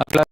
Apply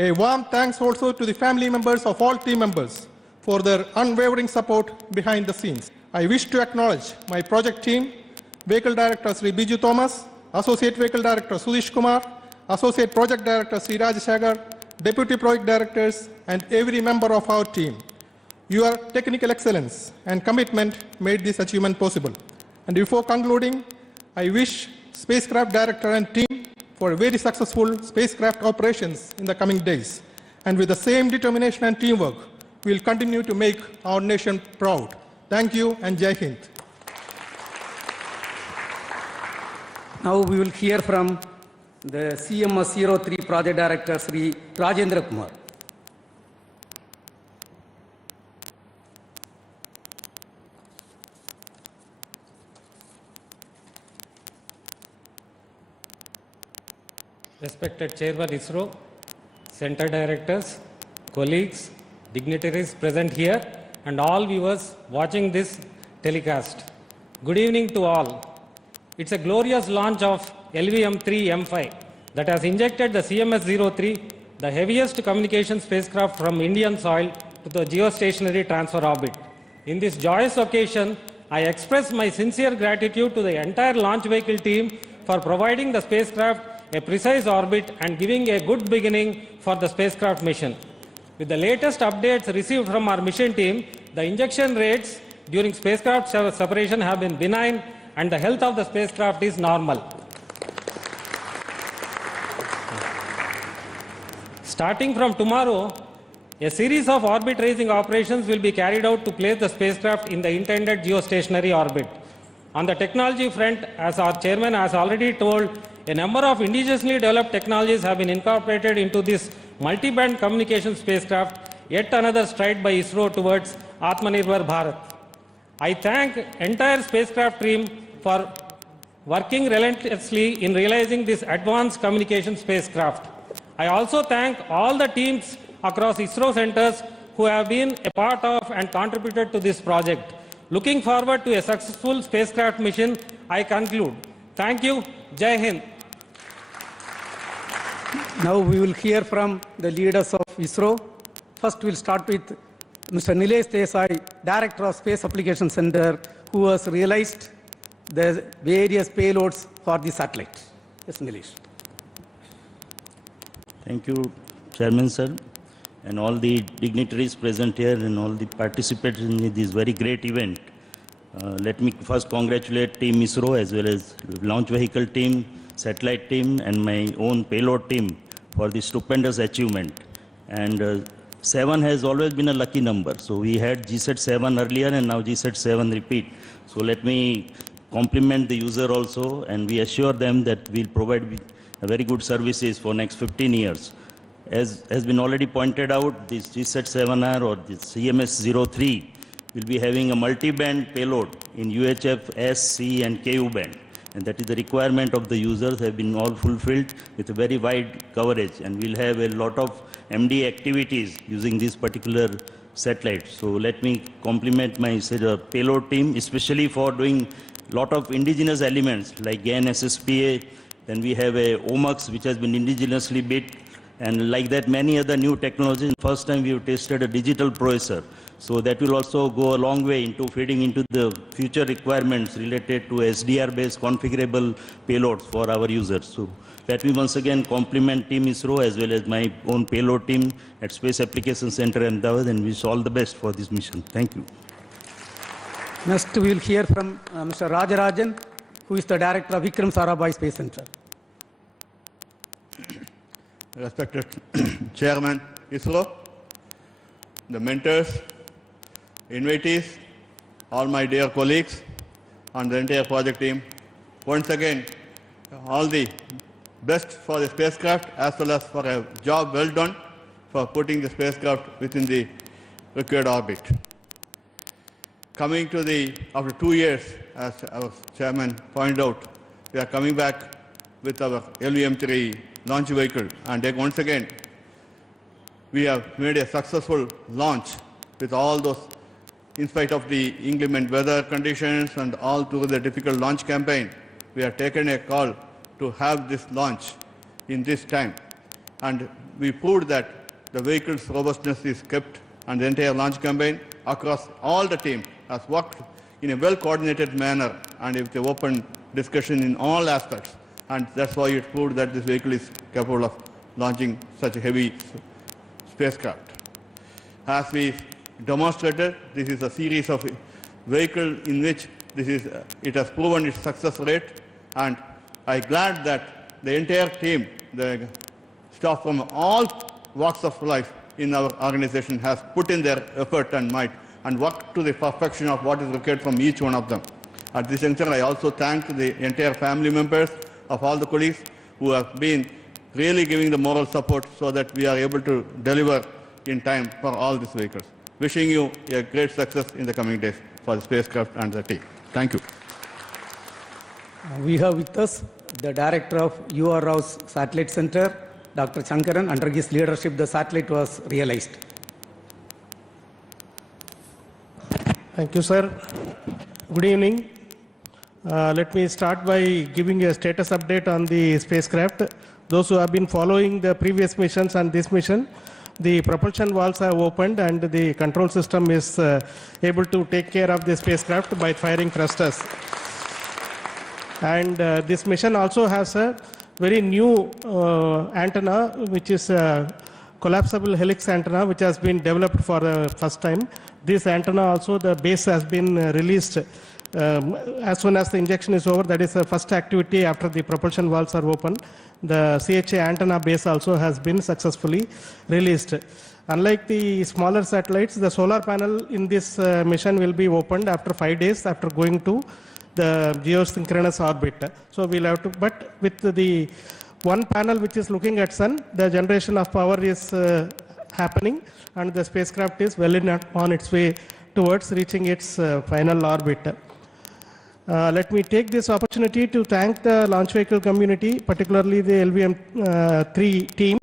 A warm thanks also to the family members of all team members for their unwavering support behind the scenes. I wish to acknowledge my project team, Vehicle Director Sri Biju Thomas, Associate Vehicle Director Sudhish Kumar, Associate Project Director Sri Raj Sagar, Deputy Project Directors, and every member of our team. Your technical excellence and commitment made this achievement possible. And before concluding, I wish Spacecraft Director and team for very successful spacecraft operations in the coming days. And with the same determination and teamwork, we will continue to make our nation proud. Thank you and Jai Hind. Now we will hear from the CMS-03 Project Director, Sri Rajendra Kumar. Respected Chairman ISRO, Center Directors, colleagues, dignitaries present here, and all viewers watching this telecast. Good evening to all. It's a glorious launch of LVM3-M5 that has injected the CMS-03, the heaviest communication spacecraft from Indian soil, to the geostationary transfer orbit. In this joyous occasion, I express my sincere gratitude to the entire launch vehicle team for providing the spacecraft a precise orbit and giving a good beginning for the spacecraft mission. With the latest updates received from our mission team, the injection rates during spacecraft separation have been benign and the health of the spacecraft is normal. Starting from tomorrow, a series of orbit raising operations will be carried out to place the spacecraft in the intended geostationary orbit. On the technology front, as our chairman has already told, a number of indigenously developed technologies have been incorporated into this multi-band communication spacecraft, yet another stride by ISRO towards Atmanirbhar Bharat. I thank entire spacecraft team for working relentlessly in realizing this advanced communication spacecraft. I also thank all the teams across ISRO centers who have been a part of and contributed to this project. Looking forward to a successful spacecraft mission, I conclude. Thank you. Jai Hind. Now we will hear from the leaders of ISRO. First we'll start with Mr. Nilesh Desai, Director of Space Application Center, who has realized the various payloads for the satellite. Yes, Nilesh. Thank you, Chairman Sir, and all the dignitaries present here and all the participants in this very great event. Let me first congratulate Team ISRO as well as launch vehicle team, satellite team, and my own payload team for this stupendous achievement. And 7 has always been a lucky number. So we had GSAT 7 earlier and now GSAT 7 repeat. So let me compliment the user also, and we assure them that we'll provide very good services for next 15 years. As has been already pointed out, this GSAT 7R or this CMS-03 will be having a multi-band payload in UHF, S, C, and KU band. And that is the requirement of the users have been all fulfilled with a very wide coverage. And we'll have a lot of MD activities using this particular satellite. So let me compliment my payload team, especially for doing lot of indigenous elements like GAN SSPA, then we have a OMUX which has been indigenously built, and like that many other new technologies. First time we have tested a digital processor. So that will also go a long way into feeding into the future requirements related to SDR-based configurable payloads for our users. So let me once again compliment Team ISRO as well as my own payload team at Space Application Center Ahmedabad, and wish all the best for this mission. Thank you. Next, we will hear from Mr. Rajarajan, who is the director of Vikram Sarabhai Space Center. Respected Chairman ISRO, the mentors, invitees, all my dear colleagues, and the entire project team, once again, all the best for the spacecraft as well as for a job well done for putting the spacecraft within the required orbit. Coming to after 2 years, as our chairman pointed out, we are coming back with our LVM3 launch vehicle, and once again, we have made a successful launch with all those, in spite of the inclement weather conditions and all through the difficult launch campaign, we have taken a call to have this launch in this time. And we proved that the vehicle's robustness is kept, and the entire launch campaign across all the team has worked in a well-coordinated manner and with an open discussion in all aspects. And that's why it proved that this vehicle is capable of launching such a heavy spacecraft. As we demonstrated, this is a series of vehicles in which it has proven its success rate, and I'm glad that the entire team, the staff from all walks of life in our organization has put in their effort and might and worked to the perfection of what is required from each one of them. At this juncture, I also thank the entire family members of all the colleagues who have been really giving the moral support so that we are able to deliver in time for all these vehicles. Wishing you a great success in the coming days for the spacecraft and the team. Thank you. We have with us the director of U.R. Rao's Satellite Center, Dr. Shankaran. Under his leadership, the satellite was realized. Thank you, sir. Good evening. Let me start by giving a status update on the spacecraft. Those who have been following the previous missions and this mission, the propulsion valves have opened and the control system is able to take care of the spacecraft by firing thrusters. And this mission also has a very new antenna, which is a collapsible helix antenna, which has been developed for the first time. This antenna also, the base has been released as soon as the injection is over. That is the first activity after the propulsion valves are open. The CHA antenna base also has been successfully released. Unlike the smaller satellites, the solar panel in this mission will be opened after 5 days after going to the geosynchronous orbit. So we'll have to, but with the one panel which is looking at sun, the generation of power is happening and the spacecraft is well on its way towards reaching its final orbit. Let me take this opportunity to thank the launch vehicle community, particularly the LVM3 team,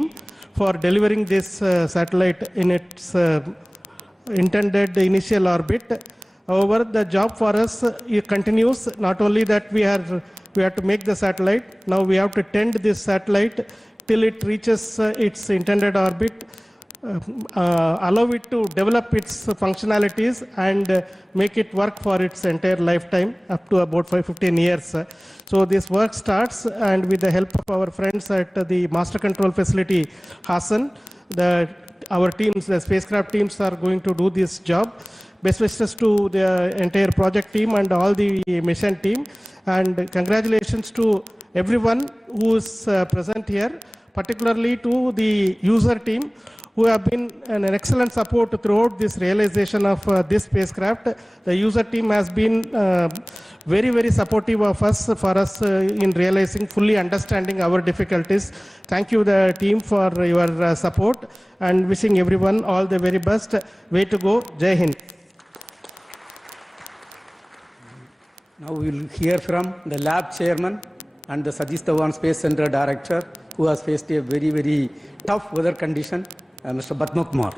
for delivering this satellite in its intended initial orbit. However, the job for us continues. Not only that we have to make the satellite, now we have to tend this satellite till it reaches its intended orbit, allow it to develop its functionalities and make it work for its entire lifetime up to about 15 years. So this work starts, and with the help of our friends at the master control facility Hassan, our teams, the spacecraft teams, are going to do this job. Best wishes to the entire project team and all the mission team, and congratulations to everyone who is present here, particularly to the user team who have been an excellent support throughout this realization of this spacecraft. The user team has been very, very supportive of us, for us in realizing, fully understanding our difficulties. Thank you, the team, for your support, and wishing everyone all the very best. Way to go. Jai Hind. Now we will hear from the lab chairman and the Satish Dhawan Space Center director, who has faced a very, very tough weather condition, Mr. Padma Kumar.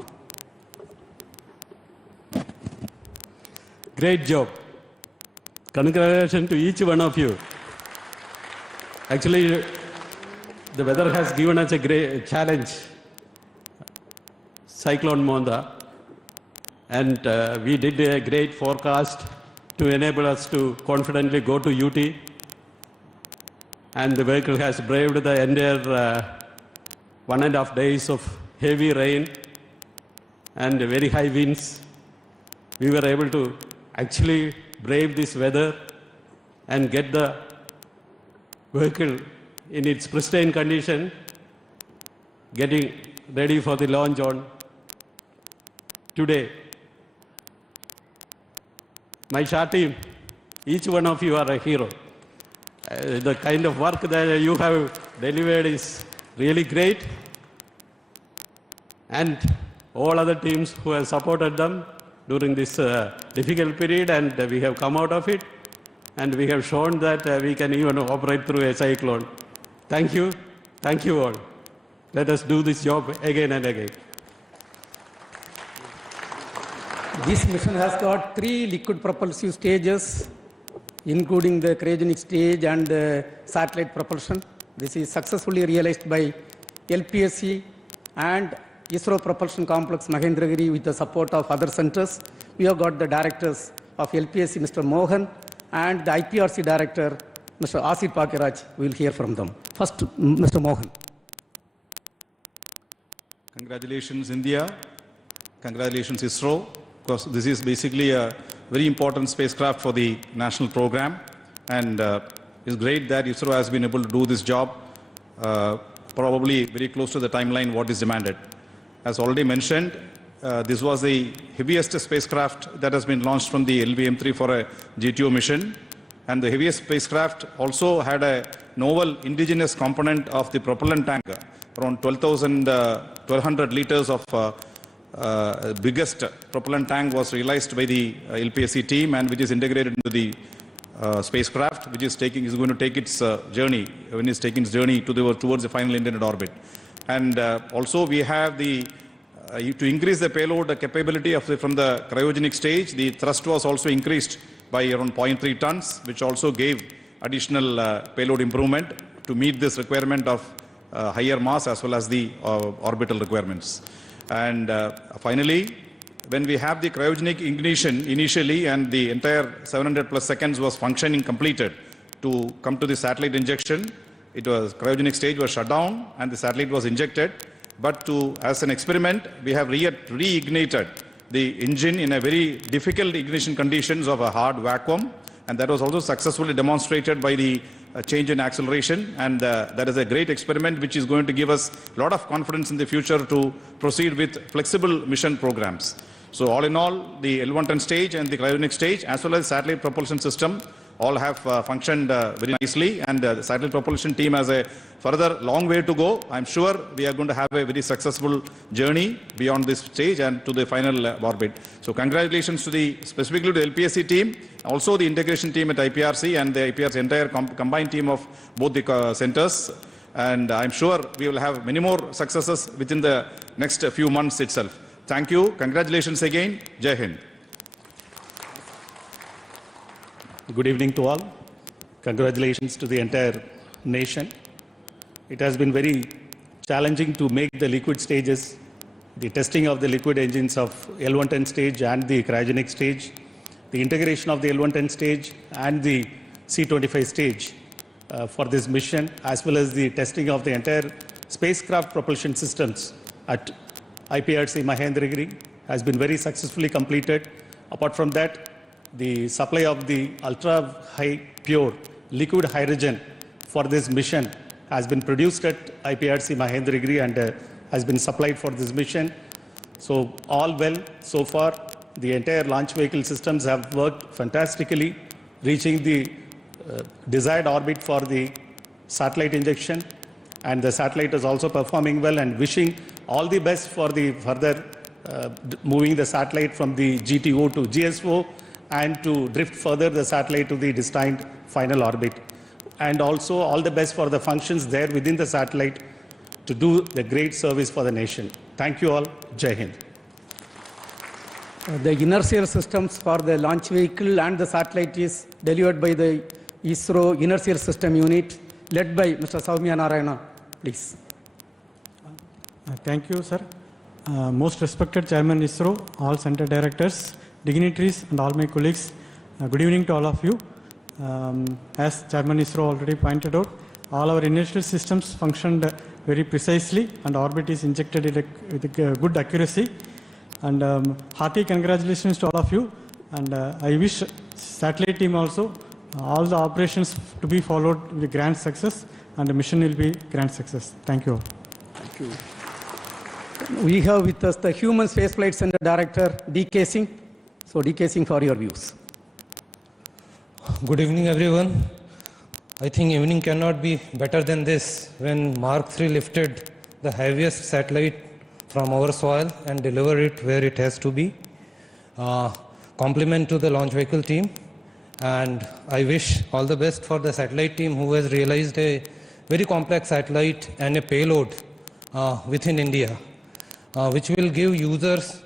Great job. Congratulations to each one of you. Actually, the weather has given us a great challenge, Cyclone Monda, and we did a great forecast to enable us to confidently go to UT. And the vehicle has braved the entire 1.5 days of heavy rain and very high winds. We were able to actually brave this weather and get the vehicle in its pristine condition, getting ready for the launch on today. My SHA team, each one of you are a hero. The kind of work that you have delivered is really great. And all other teams who have supported them during this difficult period, and we have come out of it, and we have shown that we can even operate through a cyclone. Thank you. Thank you all. Let us do this job again and again. This mission has got 3 liquid propulsive stages, including the cryogenic stage and the satellite propulsion. This is successfully realized by LPSC and ISRO Propulsion Complex Mahendragiri with the support of other centers. We have got the directors of LPSC, Mr. Mohan, and the IPRC director, Mr. Asit Pakiraj. We will hear from them. First, Mr. Mohan. Congratulations, India. Congratulations, ISRO. Because this is basically a very important spacecraft for the national program. And it's great that ISRO has been able to do this job, probably very close to the timeline what is demanded. As already mentioned, this was the heaviest spacecraft that has been launched from the LVM3 for a GTO mission. And the heaviest spacecraft also had a novel indigenous component of the propellant tank, around 1,200 liters of biggest propellant tank was realized by the LPSC team, and which is integrated into the spacecraft, which is going to take its journey, when it's taking its journey towards the final intended orbit. And also we have the, to increase the payload capability of from the cryogenic stage, the thrust was also increased by around 0.3 tons, which also gave additional payload improvement to meet this requirement of higher mass as well as the orbital requirements. And finally, when we have the cryogenic ignition initially and the entire 700 plus seconds was functioning completed to come to the satellite injection, it was cryogenic stage was shut down and the satellite was injected. But as an experiment, we have reignited the engine in a very difficult ignition conditions of a hard vacuum, and that was also successfully demonstrated by the change in acceleration, and that is a great experiment which is going to give us a lot of confidence in the future to proceed with flexible mission programs. So all in all, the L110 stage and the cryogenic stage as well as satellite propulsion system all have functioned very nicely, and the satellite propulsion team has a further long way to go. I'm sure we are going to have a very successful journey beyond this stage and to the final orbit. So congratulations to specifically to the LPSC team, also the integration team at IPRC and the IPRC entire combined team of both the centers. And I'm sure we will have many more successes within the next few months itself. Thank you. Congratulations again. Jai Hind. Good evening to all. Congratulations to the entire nation. It has been very challenging to make the liquid stages, the testing of the liquid engines of L110 stage and the cryogenic stage, the integration of the L110 stage and the C25 stage for this mission, as well as the testing of the entire spacecraft propulsion systems at IPRC Mahendragiri has been very successfully completed. Apart from that, the supply of the ultra-high pure liquid hydrogen for this mission has been produced at IPRC Mahendragiri and has been supplied for this mission. So all well so far. The entire launch vehicle systems have worked fantastically, reaching the desired orbit for the satellite injection, and the satellite is also performing well, and wishing all the best for the further moving the satellite from the GTO to GSO and to drift further the satellite to the destined final orbit. And also all the best for the functions there within the satellite to do the great service for the nation. Thank you all. Jai Hind. The inertial systems for the launch vehicle and the satellite is delivered by the ISRO inertial system unit, led by Mr. Soumya Narayana. Please. Thank you, sir. Most respected Chairman ISRO, all center directors, dignitaries, and all my colleagues, good evening to all of you. As Chairman ISRO already pointed out, all our inertial systems functioned very precisely, and orbit is injected with good accuracy. And hearty congratulations to all of you. And I wish satellite team also all the operations to be followed with grand success, and the mission will be grand success. Thank you all. Thank you. We have with us the Human Spaceflight Center Director, D.K. Singh. So, D.K. Singh, for your views. Good evening, everyone. I think evening cannot be better than this when Mark III lifted the heaviest satellite from our soil and delivered it where it has to be. Compliment to the launch vehicle team, and I wish all the best for the satellite team who has realized a very complex satellite and a payload within India, which will give users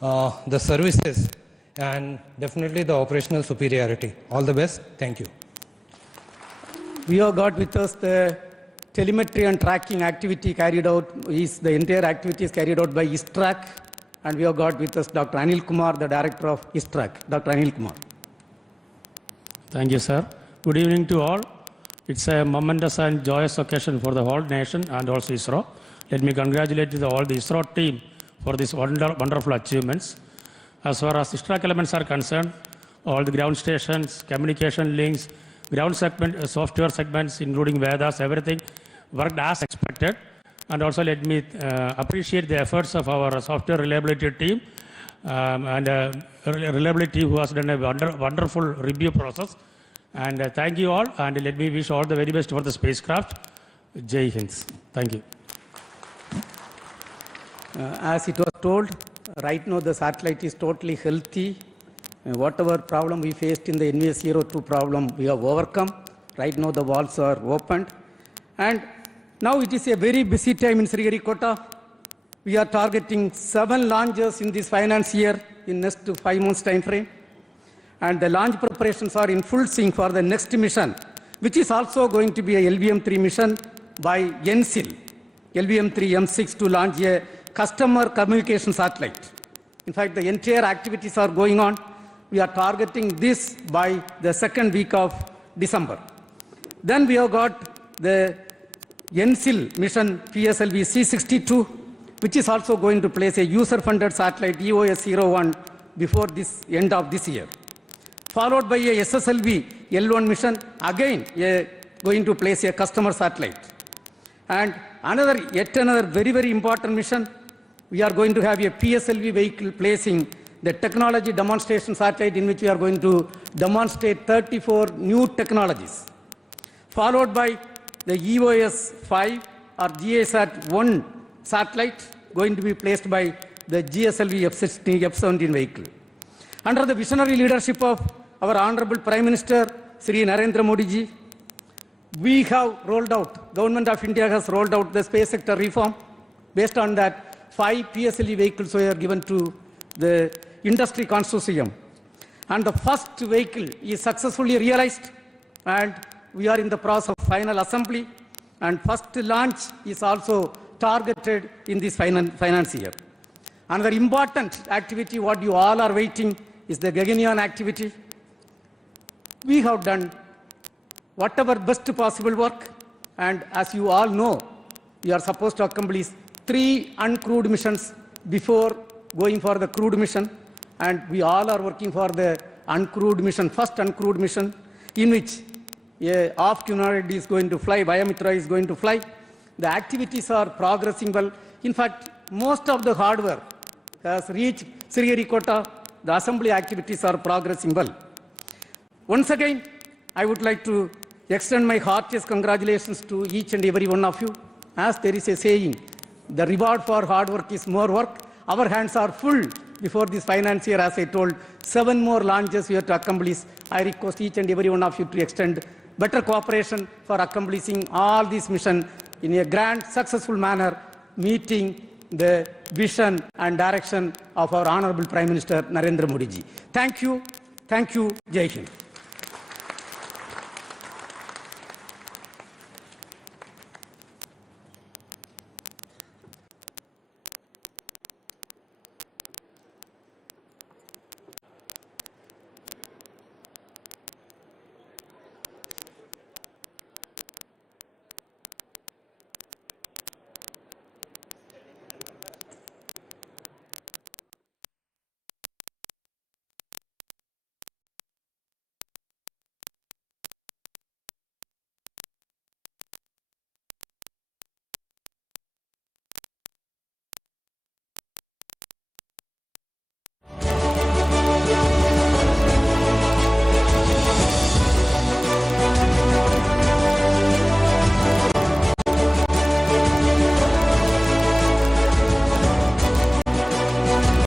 the services and definitely the operational superiority. All the best. Thank you. We have got with us the telemetry and tracking activity carried out, the entire activity is carried out by ISTRAC, and we have got with us Dr. Anil Kumar, the director of ISTRAC. Dr. Anil Kumar. Thank you, sir. Good evening to all. It's a momentous and joyous occasion for the whole nation and also ISRO. Let me congratulate all the ISRO team for these wonderful achievements. As far as ISTRAC elements are concerned, all the ground stations, communication links, ground segment, software segments, including Vedas, everything worked as expected. And also let me appreciate the efforts of our software reliability team and reliability who has done a wonderful review process. And thank you all, and let me wish all the very best for the spacecraft. Jai Hind. Thank you. As it was told, right now the satellite is totally healthy. Whatever problem we faced in the NVS-02 problem, we have overcome. Right now the valves are opened. And now it is a very busy time in Sriharikota. We are targeting 7 launches in this finance year in next 5 months time frame. And the launch preparations are in full swing for the next mission, which is also going to be a LVM3 mission by NCIL, LVM3-M5 to launch a customer communication satellite. In fact, the entire activities are going on. We are targeting this by the second week of December. Then we have got the NCIL mission PSLV C62, which is also going to place a user-funded satellite EOS-01 before this end of this year. Followed by a SSLV L1 mission, again going to place a customer satellite. And yet another very, very important mission, we are going to have a PSLV vehicle placing the technology demonstration satellite in which we are going to demonstrate 34 new technologies. Followed by the EOS-5 or GASAT-1 satellite going to be placed by the GSLV F-17 vehicle. Under the visionary leadership of our Honorable Prime Minister, Sri Narendra Modi ji, we have rolled out, Government of India has rolled out the space sector reform. Based on that, 5 PSLV vehicles were given to the industry consortium. And the first vehicle is successfully realized, and we are in the process of final assembly, and first launch is also targeted in this finance year. Another important activity, what you all are waiting, is the Gaganyaan activity. We have done whatever best possible work, and as you all know, we are supposed to accomplish 3 uncrewed missions before going for the crewed mission, and we all are working for the uncrewed mission, first uncrewed mission, in which a off-humanoid is going to fly, Vyamitra is going to fly. The activities are progressing well. In fact, most of the hardware has reached Sriharikota. The assembly activities are progressing well. Once again, I would like to extend my heartiest congratulations to each and every one of you. As there is a saying, the reward for hard work is more work. Our hands are full before this finance year. As I told, 7 more launches we have to accomplish. I request each and every one of you to extend better cooperation for accomplishing all these missions in a grand, successful manner, meeting the vision and direction of our Honorable Prime Minister Narendra Modi ji. Thank you. Thank you. Jai Hind.